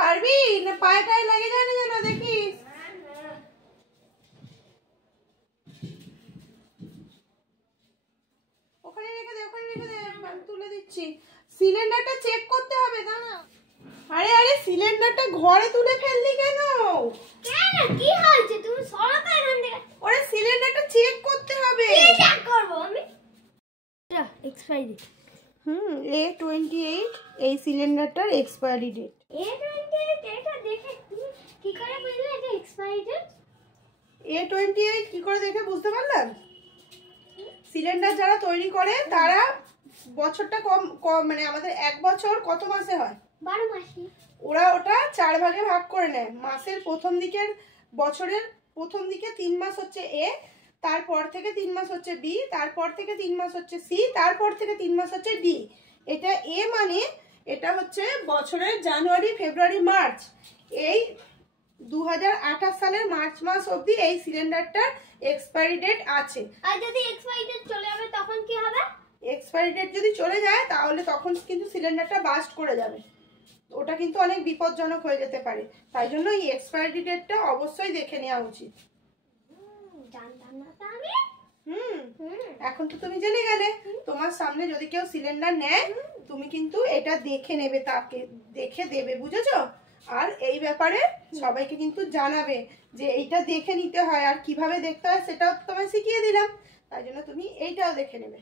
পারবি না? পায়ে টায়ে লেগে যায় না যেন, দেখিস। ওখানে রেখে দে, ওখানে রেখে দে, আমি তুলে দিচ্ছি। সিলিন্ডারটা চেক করতে হবে, দাঁড়া। আরে আরে সিলিন্ডারটা ঘরে তুলে ফেললি কেন? কেন, কি হয়েছে? তুমি সরো তো এখান থেকে। ওরে সিলিন্ডারটা চেক করতে হবে। কি চেক করব আমি? এক্সপায়ারি। A28 এই সিলিন্ডারটার এক্সপায়ারি ডেট। A28 এটা দেখে তুমি কি করে বুঝলে এটা এক্সপায়ারি ডেট? A28 কি করে দেখে বুঝতে পারলাম? সিলিন্ডার যারা তৈরি করে তারা বছরটা কম মানে আমাদের 1 বছর কত মাসে হয়? 12 মাসে। ওরা ওটা 4 ভাগে ভাগ করে নেয়। মাসের প্রথম দিকের, বছরের প্রথম দিকে 3 মাস হচ্ছে এ, তারপর থেকে 3 মাস হচ্ছে বি, তারপর থেকে 3 মাস হচ্ছে সি, তারপর থেকে 3 মাস হচ্ছে ডি। এটা এ মানে এটা হচ্ছে বছরের জানুয়ারি, ফেব্রুয়ারি, মার্চ। এই 2028 সালের মার্চ মাস অবধি এই সিলিন্ডারটার এক্সপায়ারি ডেট আছে। আর যদি এক্সপায়ারি ডেট চলে যাবে তখন কি হবে? এক্সপায়ারি ডেট যদি চলে যায় তাহলে তখন কিন্তু সিলিন্ডারটা বাস্ট করে যাবে। ওটা কিন্তু অনেক বিপজ্জনক হয়ে যেতে পারে। তাই জন্য এই এক্সপায়ারি ডেটটা অবশ্যই দেখে নেওয়া উচিত। জানতাম না তো আমি। এখন তো তুমি জেনে গেলে। তোমার সামনে যদি কেউ সিলিন্ডার নেয় তুমি কিন্তু এটা দেখে নেবে, তাকে দেখে দেবে, বুঝেছো? আর এই ব্যাপারে সবাইকে কিন্তু জানাবে যে এইটা দেখে নিতে হয়, আর কিভাবে দেখতে হয় সেটাও তোমায় শিখিয়ে দিলাম। তাই জন্য তুমি এইটাও দেখে নেবে,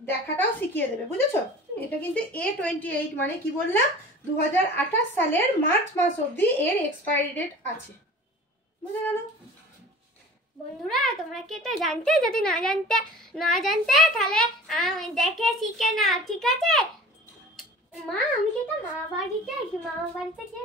দেখাটাও শিখিয়ে দেবে, বুঝেছো? এটা কিন্তু A28 মানে কি বললাম, 2028 সালের মার্চ মাস অবধি এর এক্সপায়ারি ডেট আছে। বুঝে গেল? বন্ধুরা তোমরা কি এটা জানতে? যদি না জানতে তাহলে দেখে শিখে না, ঠিক আছে? মা আমি কি এটা মামা বাড়িতে গিয়ে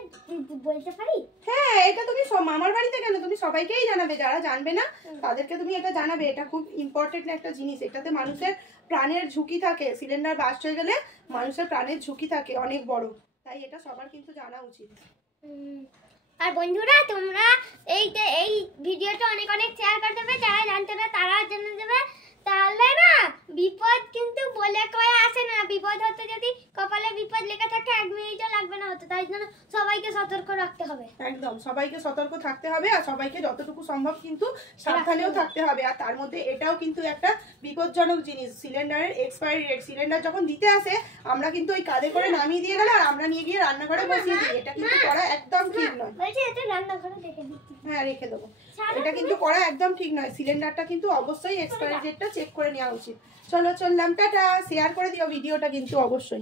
বলতে পারি? হ্যাঁ, এটা তুমি মামার বাড়িতে কেন, তুমি সবাইকেই জানাবে। যারা জানবে না তাদেরকে তুমি এটা জানাবে। এটা খুব ইম্পর্টেন্ট একটা জিনিস। এটাতে মানুষের প্রাণের ঝুঁকি থাকে। সিলিন্ডার বাস্ট হয়ে গেলে মানুষের প্রাণের ঝুঁকি থাকে অনেক বড়। তাই এটা সবার কিন্তু জানা উচিত। আর বন্ধুরা তোমরা এই ভিডিওটা অনেক শেয়ার করে দেবে। যারা জানতে না তারা জেনে দেবে। তাহলে না বিপদ কিন্তু বলে কয়ে আসে না। বিপদ হতে যদি কপালে বিপদ লেখা থাকে 1 মিনিটও লাগবে না হতে। তাই জন্য সবাইকে সতর্ক রাখতে হবে। একদম সবাইকে সতর্ক থাকতে হবে, আর সবাইকে যতটুকু সম্ভব কিন্তু সাবধানেও থাকতে হবে। আর তার মধ্যে এটাও কিন্তু একটা বিপজ্জনক জিনিস, সিলিন্ডারের এক্সপায়ারি ডেট। সিলিন্ডার যখন দিতে আসে আমরা কিন্তু ওই কাঁধে করে নামিয়ে দিয়ে গেল আর আমরা নিয়ে গিয়ে রান্নাঘরে বসিয়ে দিই। এটা কিন্তু করা একদম ঠিক নয়। বলছি এটা রান্নাঘরে রেখে দিচ্ছি। হ্যাঁ, রেখে দেবো। এটা কিন্তু করা একদম ঠিক নয়। সিলিন্ডারটা কিন্তু অবশ্যই এক্সপায়ারি ডেটটা চেক করে নেওয়া উচিত। চলো চললাম, টাটা। শেয়ার করে দিও ভিডিওটা কিন্তু অবশ্যই।